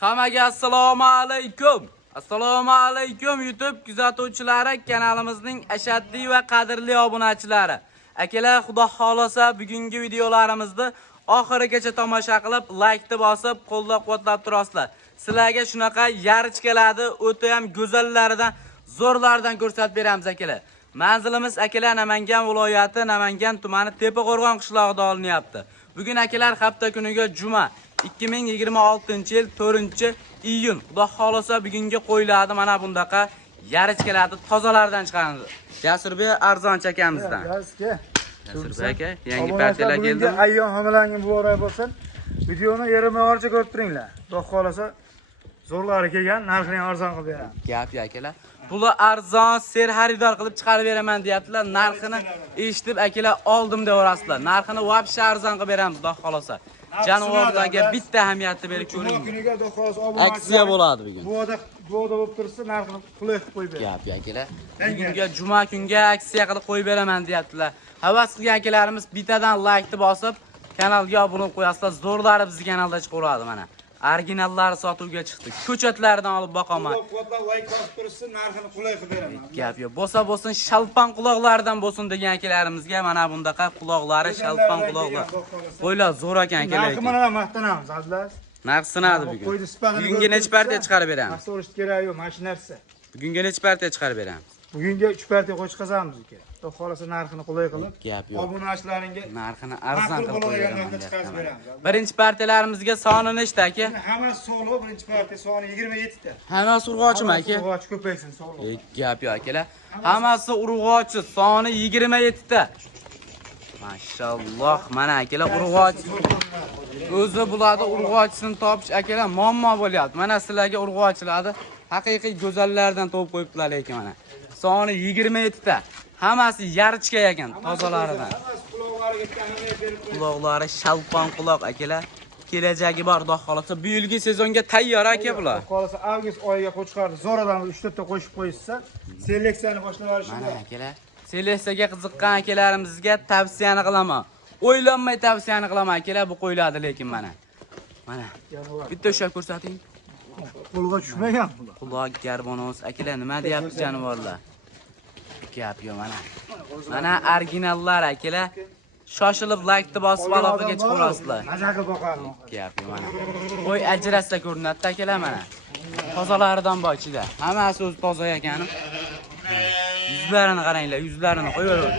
Hammaga assalomu alaykum. Assalomu alaykum YouTube kuzatuvchilari, kanalimizning ashaddiy va qadrli obunachilari. Akalar, xudo xolasa bugungi videolarimizda oxirigacha tomosha qilib, like bosib, qo'llab-quvvatlab turasizlar. Sizlarga shunaqa yarichkaladi, o'ta ham go'zallaridan, zo'rlardan ko'rsatib beramiz akalar. Manzilimiz akalar Namangan viloyati, Namangan tumani Tepaqo'rg'on qishlog'ida olinyapti. Bugun akalar hafta kuniga juma 2026-yil 4-iyun. Xudo xolasa bugungi qo'yiladi mana bundaqa yarichkaladi tozalardan chiqadi. Jasurbek arzon chakamizdan. Jasurbek aka, yangi partiyalar keldi. Bugungi ayyom hammalangin bu o'ray bo'lsin. Videoni yerim-yorcha ko'rib turinglar. Xudo xolasa zo'rlari kelgan, narxini arzon qilib beramiz. Gap akalar. Puli arzon, ser xaridor qilib chiqarib beraman deyaptilar. Narxini eshitib akalar oldim deyorasizlar. Narxini vobsha arzon qilib beramiz, xudo xolasa. Jonivorlarga bitta ahamiyatni berib ko'ring. Kuniga xudo xolasa Aksiya bo'ladi bugun. Bu oda bo'lib tursa, narxini qulay qilib qo'yib beramiz. Gap akalar. Bugunga juma kunga aksiya qilib qo'yib beraman deyaptilar. Havas qilgan akalarimiz bittadan like bosib, kanalga obuna bo'lib qo'yasizlar. Zo'rlari bizning kanalda chiqaveradi mana. Originallari sotuvga chiqdi. Ko'chatlardan olib boqaman. Qo'llab like bosib tursa, narxini qulay qilib beraman. Gap yo'q. Bo'lsa shalpan quloqlardan bo'lsin degan akalarimizga mana bundaqa quloqlari shalpan quloqlar. Qo'ylar zo'r ekan akalar. Narxi mana maqtanamiz, azizlar. Narx sinadi bugun. Bugunga necha partiya chiqarib beramiz? Narxi so'rashni kerak yo'q, mana shu narsa. Bugunga necha partiya chiqarib beramiz? Bugunga 3 partiya qo'shib qazamiz kerak. Xudo xolasa narxini qulay qilib. Gap yo'q. Obunachilaringga narxini arzon qilib qo'yiraman. beramiz. Birinchi partiyalarimizga soni nechta aka? Hammasi sog'liq, birinchi partiya soni 27 ta. Hammasi urg'ochimi aka? Urg'och ko'paysin, sog'liq. Gap yo'q akalar. Hammasi urg'ochi, soni 27 ta. Mashalloh, mana akalar urg'och. O'zi bularda urg'ochisini topish akalar muammo bo'lyapti. Mana sizlarga urg'ochilarni haqiqiy go'zallardan topib qo'yibdilar lekin mana. Soni 27 ta. Hammasi yarichka ekan, tozalaridan. Quloqlari ketganini berib qo'ying. Quloqlari shalpon quloq akalar. Kelajagi bor, xudo xolasa. Bu yilgi sezonga tayyor aka bular. Xudo xolasa avgust oyiga qo'chqarni zo'radan 3 ta qo'shib qo'yishsa, seleksiyani boshlab yuborishimiz. Mana akalar, seleksiyaga qiziqqan akalarimizga tavsiyani qilaman. O'ylanmay tavsiyani qilaman akalar, bu qo'yiladi lekin mana. Mana. Bitta ushab ko'rsating. Qo'lga tushmagan bular. Quloq garbonos akalar nima deyapti jonivorlar? Gap yo'q mana. Mana originallar akalar. Shoshilib like bosib aloqaga chiqaverasizlar. Maza qilib boqardim. Gap yo'q mana. Qo'y ajrasda ko'rinadi akalar mana. Tozalaridan bor ichida. Hammasi o'zi toza ekan. Yuzlarini qaranglar, yuzlarini qo'yaver.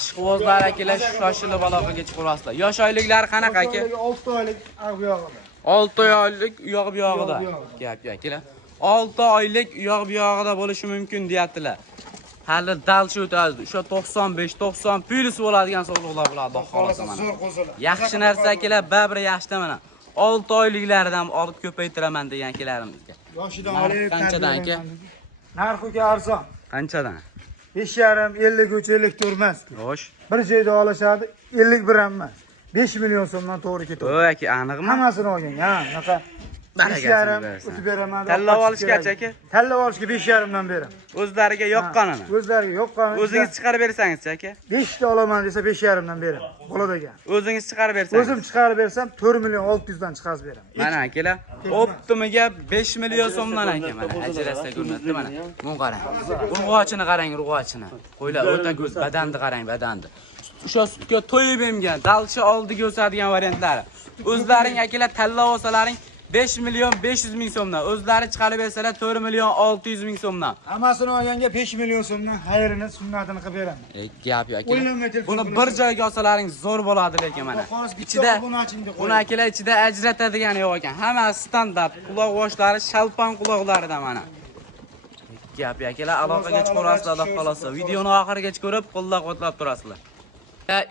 Ishqibozlar akalar shoshilib aloqaga chiqaverasizlar. Yosh oyliklari qanaqa aka? 6 oylik yog'ida. 6 oylik uyog'i buyog'ida. Gap yo'q akalar. 6 oylik uyog'i buyog'ida bo'lishi mumkin deyaptilar. Hali dalchi o'tadi. O'sha 95-90 plus bo'ladigan sog'liqlar bo'ladi, xohlasa mana. Yaxshi narsa akalar, babir yaxshi mana. 6 oyliklaridan olib ko'paytiraman degan akalarimizga. Yoshidan olib qanchadan aka? Narxiga arzon. Qanchadan? 5,5 50 54 emas. Xo'sh. Bir joyda olishadi 51 ham emas. 5 million so'mdan to'g'ri ketadi. Voy aka, aniqmi? Hammasini olgan. Ha, unaqa. 5,5 o'tib beraman. Tanlab olishgacha aka? Tanlab olishga 5,5 dan beraman. O'zlariga yoqqanini. O'zlariga yoqqanini. O'zingiz chiqarib bersangiz aka? 5 ta olaman desa 5,5 dan beraman. Bo'ladi ekan. O'zingiz chiqarib bersangiz. O'zim chiqarib bersam 4 million 600 dan chiqarib beraman. Mana akalar, optimiga 5 million so'mdan aka mana. Ajrasa ko'rinadi mana. Mun qarang. Urg'ochini qarang, urg'ochini. Qo'ylar o'ta go'z, badanni qarang, badanni. O'sha sutga to'yib emgan, dalchi oldiga o'sadigan variantlari. O'zlaring akalar tanlab olsalaring 5 million 500 ming so'mdan, o'zlari chiqarib bersalar 4 million 600 ming so'mdan. Hammasini olganga 5 million so'mdan xayrini, sunnatini qilib beraman. Gap yo'q aka. Buni bir joyga olsalaring zo'r bo'ladi lekin mana. Ichida buni akalar ichida ajratadigani yo'q ekan. Hammasi standart. Quloq voshlari shalpan quloqlaridan mana. Gap yo'q akalar, aloqaga chiqaverasizlar, xolasa. Videoni oxirigacha ko'rib, qo'llab-quvvatlab turasizlar.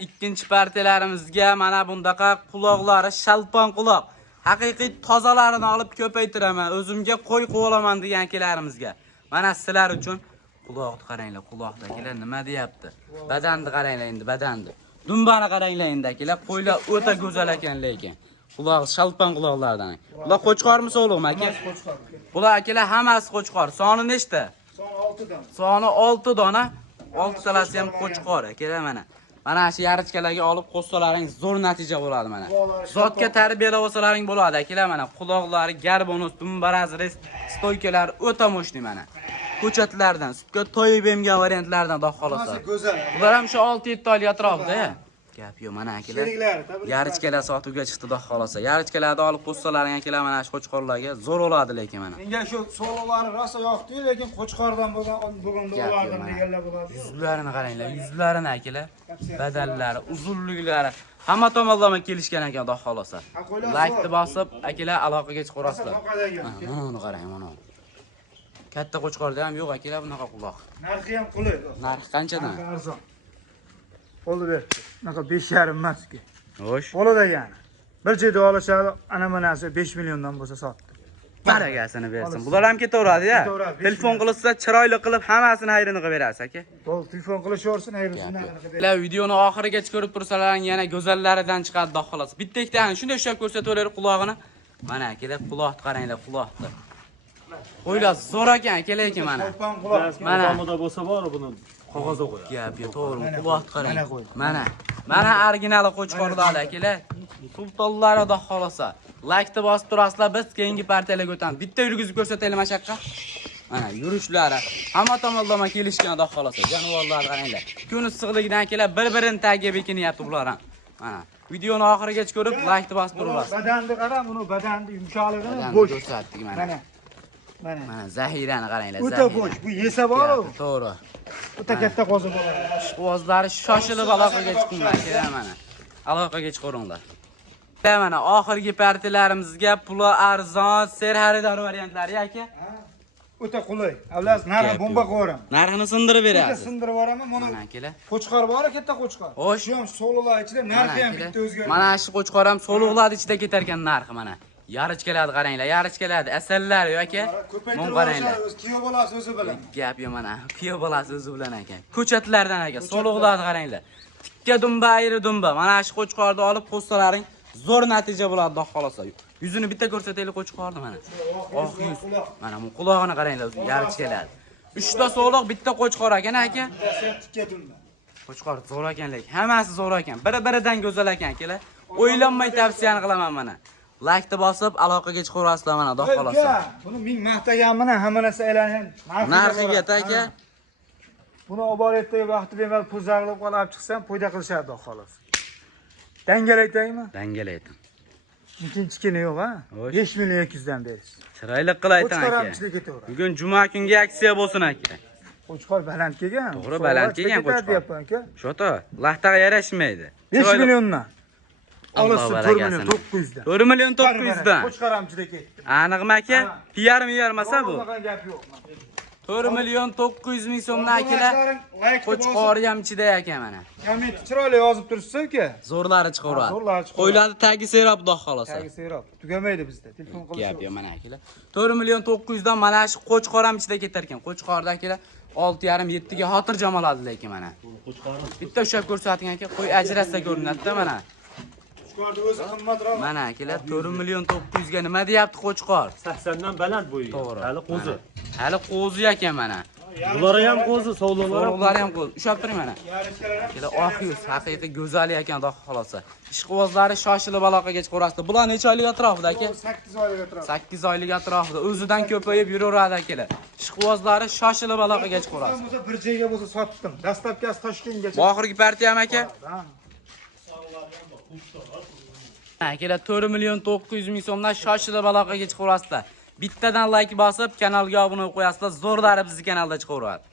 Ikkinchi partiyalarimizga mana bundaqa quloqlari shalpan quloq. Haqiqiy tozalarini olib ko'paytiraman, o'zimga qo'y qilib olaman degan akalarimizga. Mana sizlar uchun quloqni qaranglar, quloqdagilar nima deyapti? Badanni qaranglar endi, badanni. Dumbani qaranglar endi akalar, qo'ylar o'ta go'zal ekan lekin. Quloq shalpan quloqlardan. Bular qo'chqormi so'liqmi aka? Bular akalar hammasi qo'chqor. Soni nechta? Soni 6 dona. Soni 6 dona. 6 talasi ham qo'chqor akalar mana. Mana shu yarichkalarga olib qo'ssalaring zo'r natija bo'ladi mana. Quloqlari Zotga tarbiyalab olsalaring bo'ladi akalar mana. Quloqlari, garbonus, dumbaraz, stoykalar o'ta mo'shni mana. Ko'chatlardan, sutga to'yib emgan variantlardan xudo xolasa. Hammasi go'zal. Bular ham shu 6-7 oylik atrofida. Gap yo'q mana akalar. Sheriklari, tabriklar. Yarichkalar sotuvga chiqdi xudo xolasa. Yarichkalarni olib qo'ssalaring akalar mana shu qo'chqorlarga zo'r bo'ladi lekin mana. Menga shu so'lovlari rosa yoqdi, lekin qo'chqordan bo'lganda ulardan deganlar bo'ladi. Yuzlarini qaranglar, yuzlarini akalar. Badallari, uzunliklari hamma tomonlama kelishgan ekan xudo xolasa. Like bosib akalar aloqaga chiqarasizlar. Mana qarang mana. Katta qo'chqorda ham yo'q akalar bunaqa quloq. Narxi ham qulay. Narxi qanchadan? Arzon. Qo'lda berdi. Bunaqa 5,5 emas-ku. Xo'sh. Qo'lida yana. Bir joyda olishadi, ana manasi 5 milliondan bo'lsa sotdi. Baragasini bersin. Bular ham ketaveradi-ya. Telefon qilsa chiroyli qilib hammasini hayrini qilib berasiz aka. Bo'ldi, telefon qilishaversin, ayrisini qilib. Ular videoni oxirigacha ko'rib tursalaring yana go'zallaridan chiqadi xudo xolasa. Bitta ikkitani shunday ushlab ko'rsataverar quloqini. Mana akalar quloqni qaranglar, quloqni. Qo'ylar zo'r ekan aka lekin mana. Qo'pon quloq. Mana Mana bo'lsa bor buni qog'ozga qo'yadi. gap yo'q, to'g'ri. Quloqni qarang. Mana. Mana original qo'chqorlar akalar. Sultonlar xudo xolasa. Like bosib turasizlar, biz keyingi partiyalarga o'tamiz. Bitta yurgizib ko'rsataylik mashaqqa. Mana yurishlari hamma tomonlama kelishgan xudo xolasa. Jonivorlar qaranglar. Kun issiqligidan akalar bir-birini tagiga bekinyapti bular ham. Mana videoni oxirigacha ko'rib like bosib turasiz. Badanni qara, buni badanni yumshoqligini Bo'sh bo'sh. ko'rsatdik mana. Mana. Mana. Mana zahirani qaranglar. O'ta bo'sh. Bu yesa bor-ku. To'g'ri. O'ta katta qo'zi bo'ladi. Quvozlari shoshilib aloqaga chiqinglar kerak mana. Aloqaga chiqaringlar. Mana oxirgi partiyalamizga puli arzon, ser xaridor variantlari aka. O'ta qulay. Avlas narxi bomba qo'yaram. Narxini sindirib O'ta berasiz. sindirib yuboraman. Mana Mana akalar. qo'chqor bor, katta qo'chqor. Xo'sh. Shu ham so'llar ichida narxi ham bitta o'zgaradi. Mana shu qo'chqor ham so'luqlarning ichida ketar ekan narxi mana. Yarichkalarni qaranglar, yarichkalarni asallar yoki mun qaranglar. O'z kuyov bolasi o'zi bilan. Gap yo'q mana. Kuyov bolasi o'zi bilan ekan. Ko'chatlardan aka, so'luqlarni qaranglar. Tikka dumba, ayri dumba. Mana shu qo'chqorni olib qo'ssalaring zo'r natija bo'ladi, xudo xolasa. Yuzini bitta ko'rsataylik qo'chqorni mana. Oq yuz. Mana bu quloqini qaranglar, yarichkalar. 3 ta so'liq, bitta qo'chqor ekan aka. Tikka dumba. Qo'chqor zo'r ekan lekin. Hammasi zo'r ekan. Biri-biridan go'zal ekan akalar. O'ylanmay tavsiyani qilaman mana. Like bosib aloqaga chiqaverasizlar mana, xudo xolasa. Buni ming maqtaganmini, hamma narsa aylangan. Narxiga aka. Buni oboratdagi vaqti bemal pul zarlab olib chiqsam, foyda qilishadi, xudo xolasa. Dangalaytaymi? Dangalaydim. Ikkinchikini yo'q, ha? 5 million 200 dan berasiz. Chiroyli qilaytan aka. Qo'chqoramchilik ketaveradi. Bugun juma kungi aksiya bo'lsin aka. Qo'chqor baland kelgan. To'g'ri, baland kelgan qo'chqor. Deyapman aka. Shoto, laxtaga yarashmaydi. 5 milliondan. Alloh Olasiz 4 barakasini. million 900 dan. 4 million 900 dan. Qo'chqoramchilik ketdi. Aniqmi aka? PR emas bu. Bunaqa gap yo'q. 4 million 900 ming so'mdan akalar. Qo'chqori ham ichida ekan mana. Komment chiroyli yozib turibsiz aka. Zo'rlari chiqaveradi. Zo'rlari chiqaveradi. Qo'ylarni tagi serob xudo xolasa. Tagi serob. Tugamaydi bizda. Telefon Gap qilish. yo'q mana akalar. 4 million 900 dan mana shu qo'chqor ham ichida ketar ekan. Qo'chqorda akalar 6,5-7 ga xotirjam oladi lekin mana. Bitta ushlab ko'rsating aka, qo'y ajratsa ko'rinadi-da mana. Qo'chqorni o'zi qimmatroq. Mana akalar 4 million 900 ga nima deyapti qo'chqor? 80 dan baland bo'yi. To'g'ri. Hali qo'zi. Hali qo'zi ekan mana. Bular ham qo'zi, sovliqlar ham. So'roqlari ham qo'zi. Ushab turing mana. Akalar oq yuz, haqiqiy go'zal ekan xudo xolasa. Ishqibozlari shoshilib aloqaga chiqarasizlar. Bular necha oylik atrofida aka? 8 oylik atrof. 8 oylik atrofida. O'zidan ko'payib yuraveradi akalar. Ishqibozlari shoshilib aloqaga chiqarasiz. Bo'lsa bir joyga bo'lsa sotdim. Dastlabkasi Toshkentgacha. Oxirgi partiya ham aka? Akalar 4 million 900 ming so'mdan shoshilib aloqaga chiqaverasizlar. Bittadan like bosib, kanalga obuna bo'lib qo'yasizlar. Zo'rlari bizning kanalda chiqaveradi.